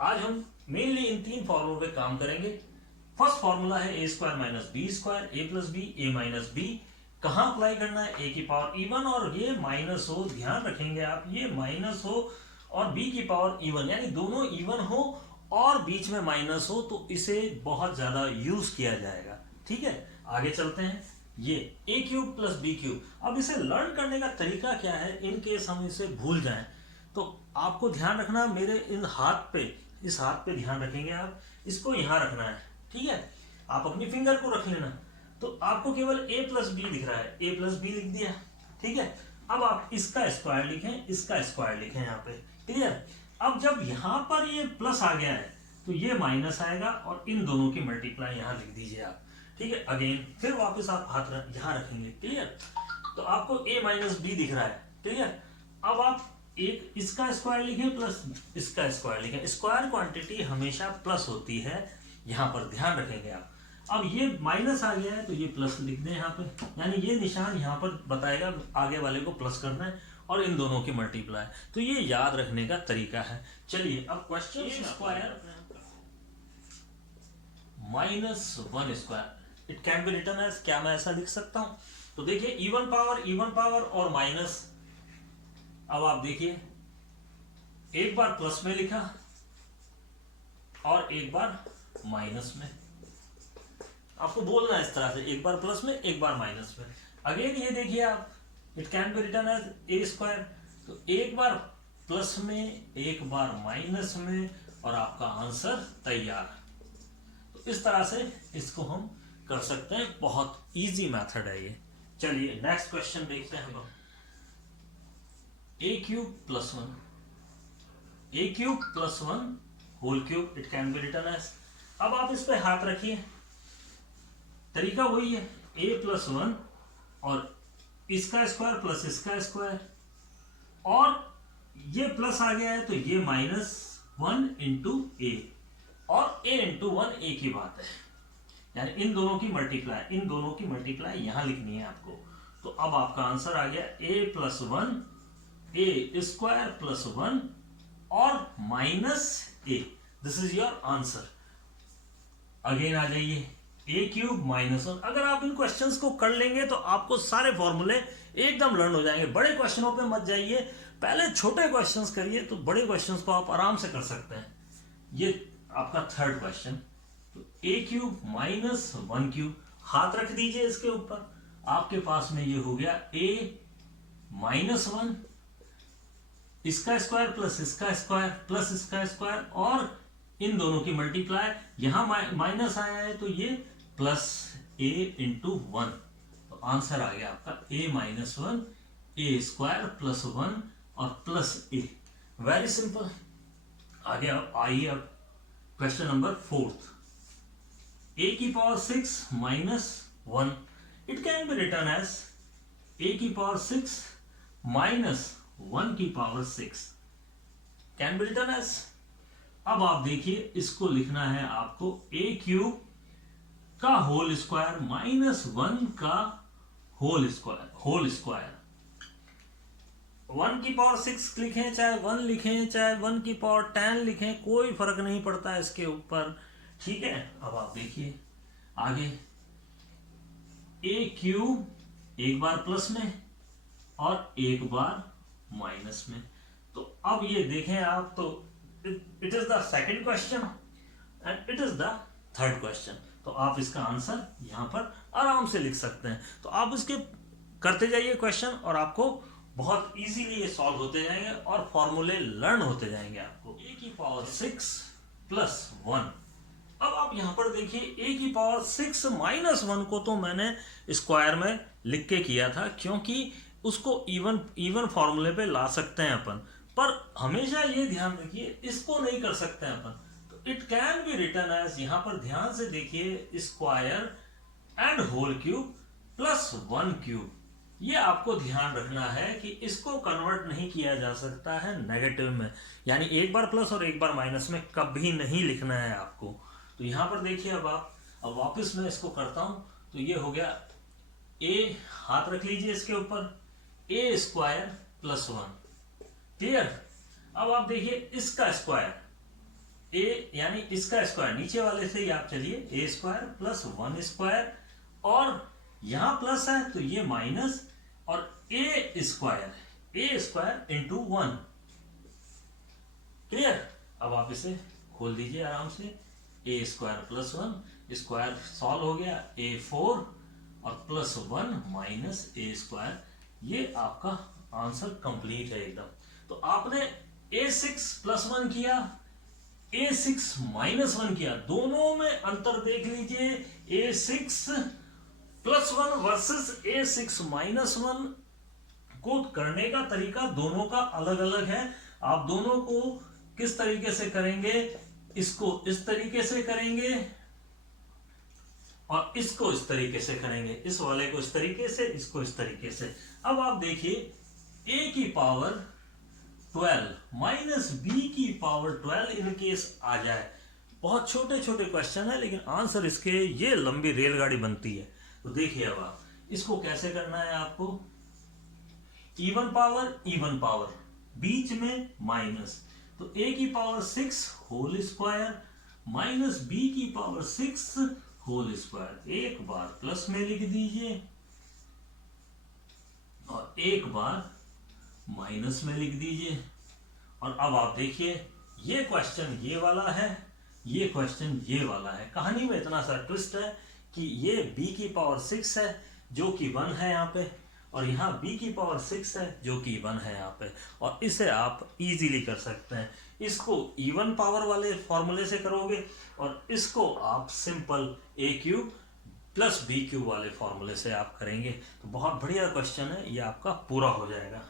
आज हम मेनली इन तीन फॉर्मूलों पे काम करेंगे। फर्स्ट फॉर्मूला है ए स्क्वायर माइनस बी स्क्वायर, ए प्लस बी, ए माइनस बी। कहाँ अप्लाई करना है? ए की पावर इवन और ये माइनस हो, ध्यान रखेंगे आप, ये माइनस हो और बी की पावर इवन, यानी दोनों इवन हो और बीच में माइनस हो, तो इसे बहुत ज्यादा यूज किया जाएगा। ठीक है, आगे चलते हैं। ये ए क्यूब प्लस बी क्यूब, अब इसे लर्न करने का तरीका क्या है इन केस हम इसे भूल जाएं तो आपको ध्यान रखना, मेरे इन हाथ पे, इस हाथ पे ध्यान रखेंगे आप, इसको यहां रखना है। ठीक है, आप अपनी फिंगर को रख लेना। तो आपको केवल ए प्लस बी दिख रहा है, ए प्लस बी लिख दिया। ठीक है, अब आप इसका स्क्वायर लिखें, इसका स्क्वायर लिखें यहाँ पे। क्लियर? अब जब यहां पर ये प्लस आ गया है तो ये माइनस आएगा और इन दोनों की मल्टीप्लाई यहां लिख दीजिए आप। ठीक है, अगेन फिर वापस आप हाथ यहां रखेंगे। क्लियर? तो आपको ए माइनस बी दिख रहा है। क्लियर? अब आप एक इसका स्क्वायर लिखें प्लस इसका स्क्वायर लिखें। स्क्वायर क्वांटिटी हमेशा प्लस होती है, यहां पर ध्यान रखेंगे आप। अब ये माइनस आ गया है तो ये प्लस लिख दें यहाँ पे, यानी ये निशान यहाँ पर बताएगा आगे वाले को प्लस करना है और इन दोनों की मल्टीप्लाई। तो ये याद रखने का तरीका है। चलिए अब question, square minus one square, it can be written as, क्या मैं ऐसा लिख सकता हूं? तो देखिए इवन पावर और माइनस। अब आप देखिए, एक बार प्लस में लिखा और एक बार माइनस में। आपको बोलना है इस तरह से, एक बार प्लस में एक बार माइनस में। अगेन ये देखिए आप, it can be written as a square, तो एक बार प्लस में एक बार माइनस में और आपका आंसर तैयार। तो इस तरह से इसको हम कर सकते हैं, बहुत इजी मेथड है ये। चलिए नेक्स्ट क्वेश्चन देखते हैं हम। A cube plus one, a cube plus one whole cube, it can be written as. अब आप इस पे हाथ रखिए, तरीका वही है, ए प्लस वन और इसका स्क्वायर प्लस इसका स्क्वायर, और ये प्लस आ गया है तो ये माइनस वन इंटू ए, और ए इंटू वन ए की बात है, यानी इन दोनों की मल्टीप्लाई, इन दोनों की मल्टीप्लाई यहां लिखनी है आपको। तो अब आपका आंसर आ गया a plus one, a square plus one और minus a. This is your answer. Again आ जाइए, ए क्यूब माइनस वन। अगर आप इन क्वेश्चंस को कर लेंगे तो आपको सारे फॉर्मूले एकदम लर्न हो जाएंगे। बड़े क्वेश्चनों पे मत जाइए, पहले छोटे क्वेश्चंस करिए, तो बड़े क्वेश्चंस को आप आराम से कर सकते हैं। ये आपका थर्ड क्वेश्चन, तो ए क्यूब माइनस वन क्यूब, हाथ रख दीजिए इसके ऊपर, आपके पास में ये हो गया ए माइनस वन, इसका स्क्वायर प्लस इसका स्क्वायर प्लस इसका स्क्वायर और इन दोनों की मल्टीप्लाई, यहां माइनस आया है तो ये प्लस ए इंटू वन। तो आंसर आ गया आपका a minus one, a square plus one और प्लस ए। Very simple. आगे आइए अब क्वेश्चन नंबर फोर्थ, ए की power six minus one, it can be written as a की पावर सिक्स माइनस वन की power six, can be written as. अब आप देखिए, इसको लिखना है आपको ए क्यूब का होल स्क्वायर माइनस वन का होल स्क्वायर। वन की पावर सिक्स लिखें, चाहे वन लिखें, चाहे वन की पावर 10 लिखें, कोई फर्क नहीं पड़ता है इसके ऊपर। ठीक है, अब आप देखिए आगे, ए क्यूब एक बार प्लस में और एक बार माइनस में। तो अब ये देखें आप, तो it is the second question and it is the third question. तो आप इसका आंसर यहां पर आराम से लिख सकते हैं। तो आप इसके करते जाइए क्वेश्चन और आपको बहुत इजीली ये सॉल्व होते जाएंगे और फॉर्मूले लर्न होते जाएंगे आपको। ए की पावर सिक्स प्लस वन, अब आप यहां पर देखिए, ए की पावर सिक्स माइनस वन को तो मैंने स्क्वायर में लिख के किया था, क्योंकि उसको इवन फॉर्मूले पे ला सकते हैं अपन, पर हमेशा ये ध्यान रखिए इसको नहीं कर सकते हैं अपन। तो it can be written as, यहां पर ध्यान से देखिए, square and whole cube plus one cube. ये आपको ध्यान रखना है कि इसको कन्वर्ट नहीं किया जा सकता है नेगेटिव में, यानी एक बार प्लस और एक बार माइनस में कभी नहीं लिखना है आपको। तो यहां पर देखिए, अब वापस मैं इसको करता हूं, तो ये हो गया ए, हाथ रख लीजिए इसके ऊपर, ए स्क्वायर प्लस वन। क्लियर? अब आप देखिए इसका स्क्वायर, ए यानी इसका स्क्वायर, नीचे वाले से ही आप चलिए, ए स्क्वायर प्लस 1 स्क्वायर, और यहां प्लस है तो ये माइनस, और ए स्क्वायर इंटू 1। क्लियर? अब आप इसे खोल दीजिए आराम से, ए स्क्वायर प्लस 1 स्क्वायर सॉल्व हो गया, A4 और प्लस 1 माइनस ए स्क्वायर। ये आपका आंसर कंप्लीट है एकदम। तो आपने A6 प्लस 1 किया, A6 माइनस 1 किया, दोनों में अंतर देख लीजिए। A6 plus 1 versus A6 minus 1 को करने का तरीका दोनों का अलग अलग है। आप दोनों को किस तरीके से करेंगे, इसको इस तरीके से करेंगे और इसको इस तरीके से करेंगे, इस वाले को इस तरीके से, इसको इस तरीके से। अब आप देखिए, a की पावर 12 माइनस b की पावर 12 इन केस आ जाए, बहुत छोटे छोटे क्वेश्चन है लेकिन आंसर इसके ये लंबी रेलगाड़ी बनती है। तो देखिए अब आप इसको कैसे करना है आपको, इवन पावर बीच में माइनस, तो a की power 6 whole square minus b की पावर 6 होल स्क्वायर, एक बार प्लस में लिख दीजिए और एक बार माइनस में लिख दीजिए। और अब आप देखिए, ये क्वेश्चन ये वाला है, ये क्वेश्चन ये वाला है। कहानी में इतना सा ट्विस्ट है कि ये b की पावर 6 है जो कि 1 है यहाँ पे, और यहाँ b की पावर 6 है जो कि 1 है यहाँ पे, और इसे आप इजीली कर सकते हैं। इसको इवन पावर वाले फॉर्मूले से करोगे और इसको आप simple a cube plus b cube वाले फॉर्मूले से आप करेंगे। तो बहुत बढ़िया क्वेश्चन है, ये आपका पूरा हो जाएगा।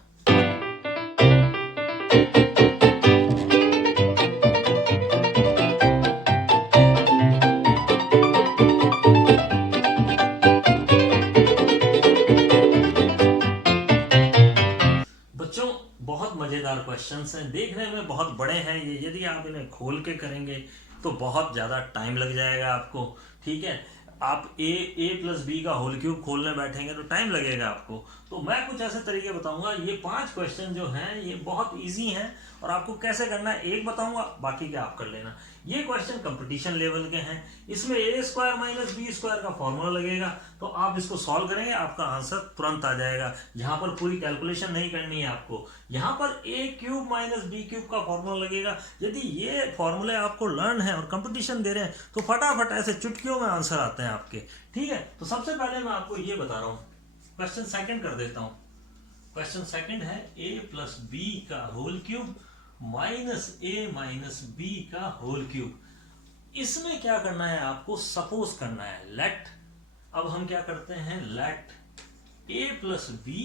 बहुत मजेदार क्वेश्चंस हैं, देखने में बहुत बड़े हैं ये, यदि आप इन्हें खोल के करेंगे तो बहुत ज़्यादा टाइम लग जाएगा आपको। ठीक है, आप a प्लस बी का होल क्यूब खोलने बैठेंगे तो टाइम लगेगा आपको। तो मैं कुछ ऐसे तरीके बताऊंगा, ये 5 क्वेश्चन जो हैं ये बहुत इजी हैं और आपको कैसे करना है एक बताऊंगा, बाकी क्या आप कर लेना। ये क्वेश्चन कंपटीशन लेवल के हैं, इसमें a square minus b square का फॉर्मूला लगेगा, तो आप इसको सॉल्व करेंगे आपका आंसर तुरंत आ जाएगा। यहाँ पर पूरी कैलकुलेशन नहीं करनी है आपको, यहाँ पर a cube minus b cube का फॉर्मूला लगेगा। यदि ये फॉर्मूले आपको लर्न है और कंपटीशन दे रहे हैं तो फटाफट ऐसे चुटकियों में आंसर आते हैं आपके। ठीक है, तो सबसे पहले मैं आपको ये बता रहा हूँ, क्वेश्चन सेकंड कर देता हूँ। क्वेश्चन सेकंड है a प्लस बी का whole cube minus a minus b का होल क्यूब। इसमें क्या करना है आपको, सपोज करना है लेट, अब हम क्या करते हैं, let a plus b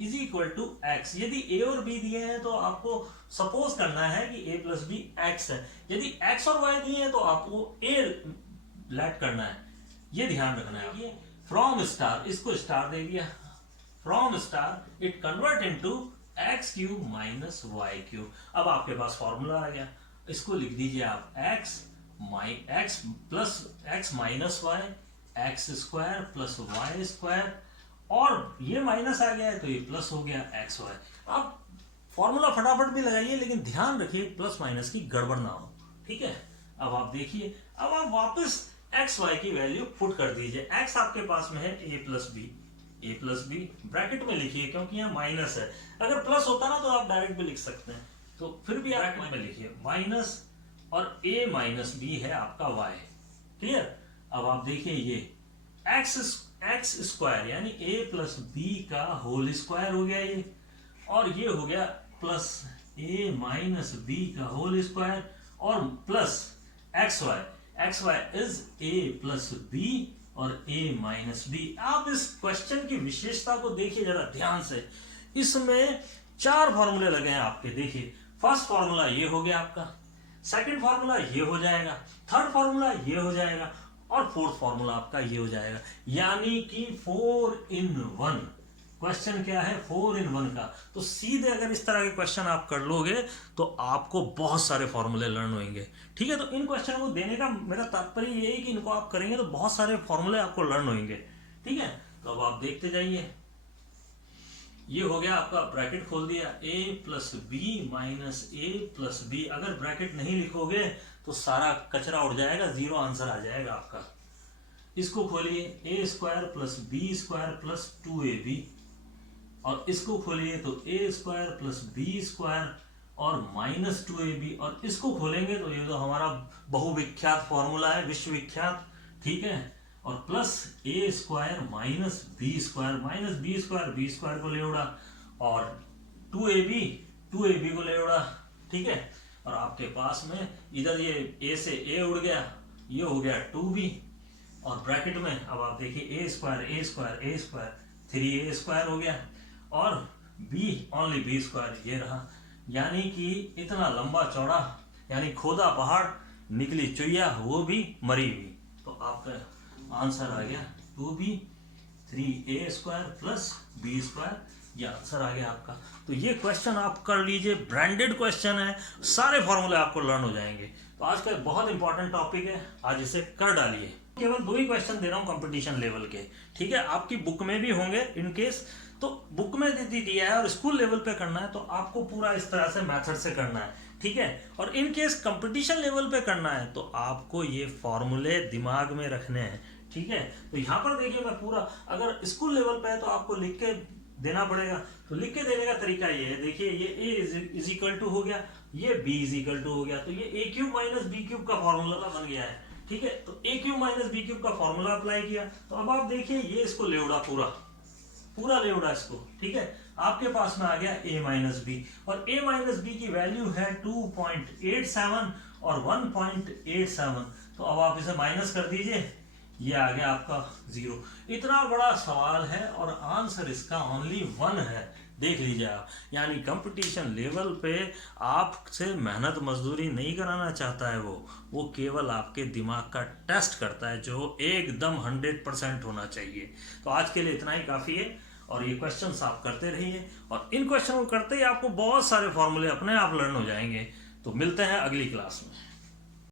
is equal to x. यदि a और b दिए हैं तो आपको सपोज करना है कि a प्लस बी एक्स है। यदि x और y दिए हैं तो आपको a लेट करना है, ये ध्यान रखना है। फ्रॉम स्टार, इसको स्टार दे दिया, from star it convert into x cube minus y cube. अब आपके पास फॉर्मूला आ गया, इसको लिख दीजिए आप x plus x minus y x square plus y square, और ये माइनस आ गया है तो ये प्लस हो गया एक्स वाई। अब फॉर्मूला फटाफट भी लगाइए लेकिन ध्यान रखिए प्लस माइनस की गड़बड़ ना हो। ठीक है, अब आप देखिए, अब आप वापस एक्स वाई की वैल्यू पुट कर दीजिए। एक्स आपके पास में है a प्लस बी ब्रैकेट में लिखिए क्योंकि यहाँ माइनस है, अगर प्लस होता ना तो आप डायरेक्ट भी लिख सकते हैं, तो फिर भी ब्रैकेट में लिखिए माइनस, और a माइनस बी है आपका y। क्लियर? अब आप देखिए ये एक्स स्क्वायर यानी a प्लस बी का होल स्क्वायर हो गया ये, और ये हो गया प्लस a माइनस बी का होल स्क्वायर और plus x y is a plus b और a माइनस बी। आप इस क्वेश्चन की विशेषता को देखिए जरा ध्यान से, इसमें 4 फॉर्मूले लगे हैं आपके। देखिए, फर्स्ट फॉर्मूला ये हो गया आपका, सेकंड फॉर्मूला ये हो जाएगा, थर्ड फॉर्मूला ये हो जाएगा, और फोर्थ फॉर्मूला आपका ये हो जाएगा, यानी कि 4 in 1। क्वेश्चन क्या है, 4 in 1 का। तो सीधे अगर इस तरह के क्वेश्चन आप कर लोगे तो आपको बहुत सारे फॉर्मूले लर्न होंगे। ठीक है, तो इन क्वेश्चन को देने का मेरा तात्पर्य ये है कि इनको आप करेंगे तो बहुत सारे फॉर्मूले आपको लर्न होंगे। ठीक है, तो अब आप देखते जाइए, ये हो गया आपका, ब्रैकेट खोल दिया, a plus b minus a plus b. अगर ब्रैकेट नहीं लिखोगे तो सारा कचरा उड़ जाएगा, जीरो आंसर आ जाएगा आपका। इसको खोलिए, a square plus b square plus 2ab, और इसको खोलिए तो a square plus b square और माइनस 2ab, और इसको खोलेंगे तो ये तो हमारा बहुविख्यात फॉर्मूला है, विश्वविख्यात, ठीक है। और plus a square minus b square, minus b square को ले उड़ा, और 2ab को ले उड़ा, ठीक है। और आपके पास में इधर ये ए से ए उड़ गया, ये हो गया 2b, और ब्रैकेट में अब आप देखिए a स्क्वायर 3a स्क्वायर हो गया, और b ओनली b स्क्वायर ये रहा। यानी कि इतना लंबा चौड़ा, यानी खोदा पहाड़ निकली चुईया, वो भी मरी भी। तो आपका आंसर आ गया 2b 3a square plus b square, ये आंसर आ गया आपका। तो ये क्वेश्चन आप कर लीजिए, ब्रांडेड क्वेश्चन है, सारे फॉर्मूले आपको लर्न हो जाएंगे। तो आज का बहुत इंपॉर्टेंट टॉपिक है, आज इसे कर डालिए। केवल 2 ही क्वेश्चन दे रहा हूँ कंपटीशन लेवल के, ठीक है। आपकी बुक में भी होंगे इन केस, तो बुक में दे दिया है और स्कूल लेवल पे करना है तो आपको पूरा इस तरह से मेथड से करना है, ठीक है। और इन केस कंपटीशन लेवल पे करना है तो आपको ये फॉर्मूले दिमाग में रखने हैं, ठीक है। तो यहाँ पर देखिए मैं पूरा, अगर स्कूल लेवल पे है तो आपको लिख के देना पड़ेगा। तो लिख के देने का तरीका ये है, देखिए ये a इज इक्वल टू हो गया, ये b इज इक्वल टू हो गया, तो ये a cube minus b cube का फॉर्मूला बन गया है, ठीक है। तो a cube minus b cube का फॉर्मूला अप्लाई किया, तो अब आप देखिए ये इसको ले उड़ा, पूरा ले उड़ा इसको, ठीक है। आपके पास में आ गया a माइनस बी, और a माइनस बी की वैल्यू है 2.87 और 1.87, तो अब आप इसे माइनस कर दीजिए, ये आ गया आपका 0। इतना बड़ा सवाल है और आंसर इसका ओनली 1 है, देख लीजिए आप। यानी कंपटीशन लेवल पे आपसे मेहनत मजदूरी नहीं कराना चाहता है वो केवल आपके दिमाग का टेस्ट करता है, जो एकदम 100% होना चाहिए। तो आज के लिए इतना ही काफ़ी है, और ये क्वेश्चंस आप करते रहिए, और इन क्वेश्चन को करते ही आपको बहुत सारे फॉर्मूले अपने आप लर्न हो जाएंगे। तो मिलते हैं अगली क्लास में।